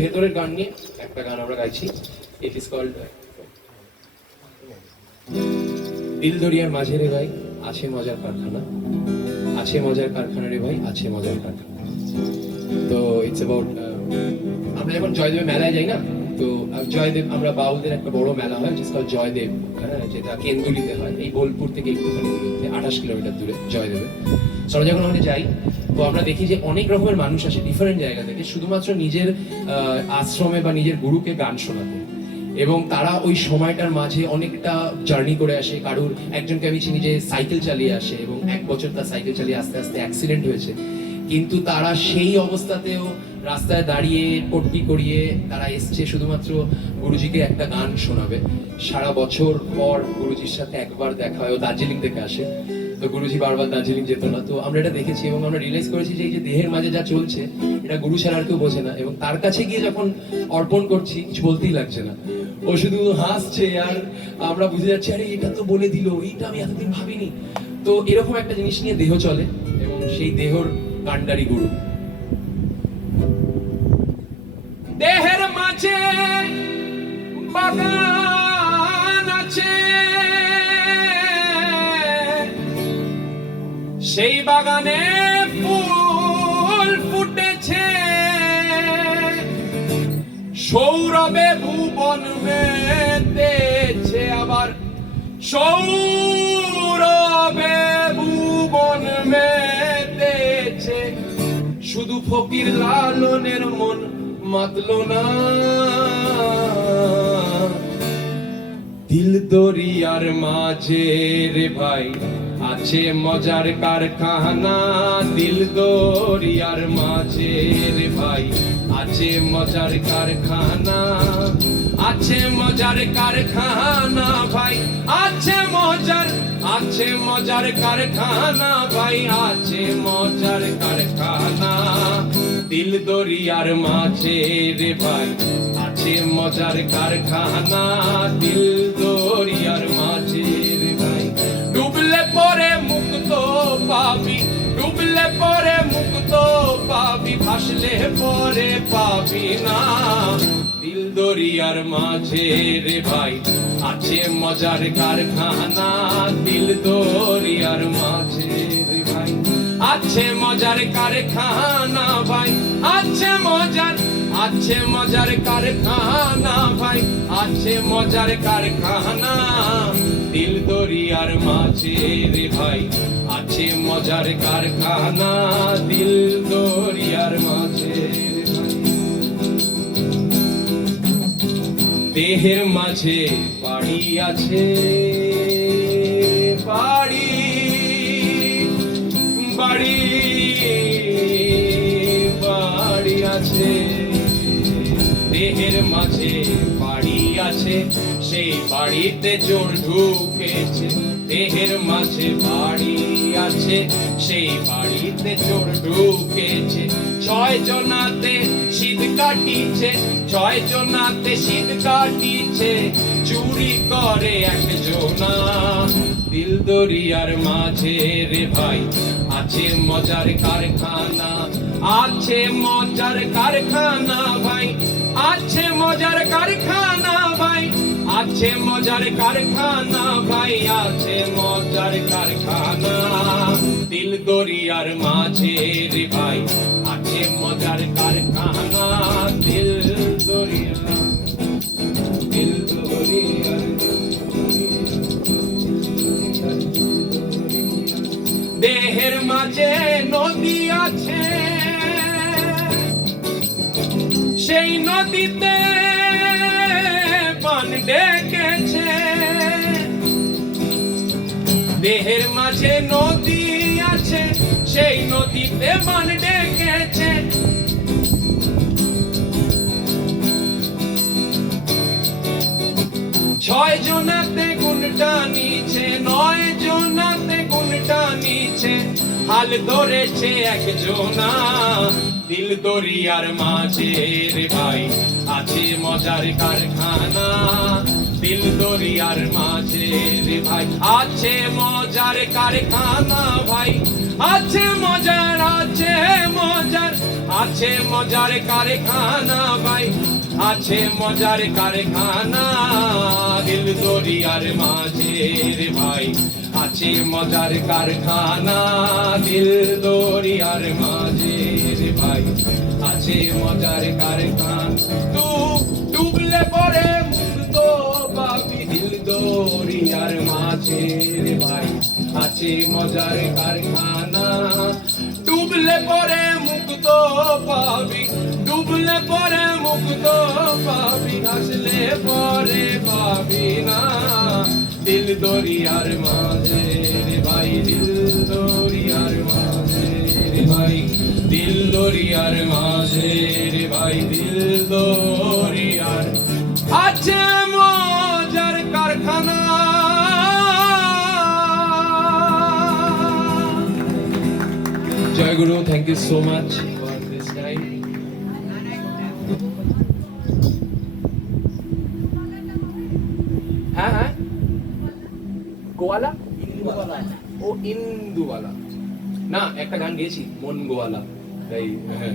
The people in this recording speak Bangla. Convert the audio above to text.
ভেতরের গান নিয়ে একটা গান আমরা গাইছি। ইট ইজ কল্ড দিল দরিয়ার মাঝে রে ভাই আছে মজার কারখানা, আছে মজার কারখানা রে ভাই আছে মজার কারখানা। তো ইটস অ্যাবাউট আমরা যখন জয়দেব মেলায় যাই না, তো জয়দেব আমরা বাউলদের একটা বড় মেলা হয় জিস কল্ড জয়দেব, হ্যাঁ, যেটা কেন্দুলিতে হয়, এই বোলপুর থেকে একটুখানি দূরে 28 কিলোমিটার দূরে জয়দেবে। আমরা যখন ওখানে যাই তো আমরা দেখি যে অনেক রকমের মানুষ আসে ডিফারেন্ট জায়গা থেকে শুধুমাত্র নিজের আশ্রমে বা নিজের গুরুকে গান শোনাতে, এবং তারা ওই সময়টার মাঝে অনেকটা জার্নি করে আসে। কারুর একজনকে আমি চিনি যে সাইকেল চালিয়ে আসে এবং 1 বছর তার সাইকেল চালিয়ে আস্তে আস্তে অ্যাক্সিডেন্ট হয়েছে, কিন্তু তারা সেই অবস্থাতেও রাস্তায় দাঁড়িয়ে পট্টি করিয়ে তারা এসছে শুধুমাত্র গুরুজিকে একটা গান শোনাবে। সারা বছর পর গুরুজির সাথে একবার দেখা হয়, ও দার্জিলিং থেকে আসে, তো গুরুজি বারবার দার্জিলিং যেত না। তো আমরা এটা দেখেছি এবং আমরা রিয়েলাইজ করেছি যে এই যে দেহের মাঝে যা চলছে এটা গুরু ছাড়া আর কেউ বোঝে না, এবং তার কাছে গিয়ে যখন অর্পণ করছি কিছু বলতেই লাগছে না, ও শুধু হাসছে আর আমরা বুঝে যাচ্ছি আরে এটা তো বলে দিল, এইটা আমি এতদিন ভাবিনি। তো এরকম একটা জিনিস নিয়ে দেহ চলে এবং সেই দেহর কান্ডারি গুরু। দেহের মাঝে বাগান আছে, সেই বাগানে ফুল ফুটেছে, সৌরভে ভুবন মেতেছে, আবার সৌরভে ভুবন মেতেছে, শুধু ফকির লালনের মন মাতলো না। দিল দরিয়ার মাঝে রে ভাই আছে মজার কারখানা, দিল দরিয়ার মাঝে রে ভাই আছে মজার কারখানা, আছে মজার কারখানা ভাই, আছে মজার কারখানা ভাই, আছে মজার কারখানা। দিল দরিয়ার মাঝে রে ভাই আছে মজার কারখানা, দিল দরিয়ার মাঝে রে ভাই। ডুবলে পরে মুক্ত পাবি, ডুবলে পরে মুক্ত পাবি, ভাসলে পরে পাবি না। দিল দরিয়ার মাঝে রে ভাই আছে মজার কারখানা, দিল দরিয়ার মাঝে রে ভাই আছে মজার কারখানা ভাই, আছে মজার কারখানা ভাই, আছে মজার কারখানা। দিল দরিয়ার মাঝে রে ভাই আছে মজার কারখানা, দিল দরিয়ার মাঝে রে ভাই। দেহের মাঝে বাড়ি আছে, বাড়ি বাড়ি বাড়ি আছে, দেহের মাঝে বাড়ি আছে, সেই বাড়িতে চোর ঢুকেছে। দেহের মাঝে বাড়ি আছে, সেই বাড়িতে চোর ঢুকেছে। 6 জনাতে শীত কাটিছে, 6 জনাতে শীত কাটিছে, চুরি করে একজনা। দিল দরিয়ার মাঝে রে ভাই আছে মজার কারখানা, আছে মজার কারখানা ভাই, আছে মজার কারখানা ভাই, আছে মজার কারখানা ভাই, আছে মজার কারখানা। দিল দরিয়ার মাঝে রে ভাই আছে মজার কারখানা, দিল দরিয়ার, দিল দরিয়ার। দেহের মাঝে নদী আছে, সেই নদীতে বান ডেকেছে। দেহের মাঝে নদী আছে, সেই নদীতে বান ডেকেছে। 6 জনাতে গুণটা নিচে, 9 জনাতে গুণটা নিচে, হাল ধরেছে একজনা। দিল দরিয়ার মাঝে রে ভাই আছে মজার কারখানা, দিল দরিয়ার মাঝে রে ভাই আছে মজার কারখানা ভাই, আছে মজার আছে মজার আছে মজার কারখানা ভাই আছে মজার কারখানা দিল দরিয়ার মাঝে রে ভাই আছে মজার কারখানা দিল দরিয়ার মাঝে রে ভাই আছে মজার কারখানা ডুবলে পরে মুক্ত পাবি দিল দরিয়ার মাঝে রে ভাই আছে মজার কারখানা ডুবলে পরে মুক্ত পাবি ডুবলে পরে মুক্ত পাবি হাসলে পরে পাবি না দিল দরিয়ার মাঝে রে ভাই দিল দরিয়ার মাঝে রে ভাই দিল দরিয়ার মাঝে রে ভাই দিল দরিয়ার আছে মজার কারখানা Jai Guru, thank you so much for this time. হ্যাঁ গোয়ালা ও ইন্দুওয়ালা না একটা গান গেয়েছি মন গোয়ালা তাই হ্যাঁ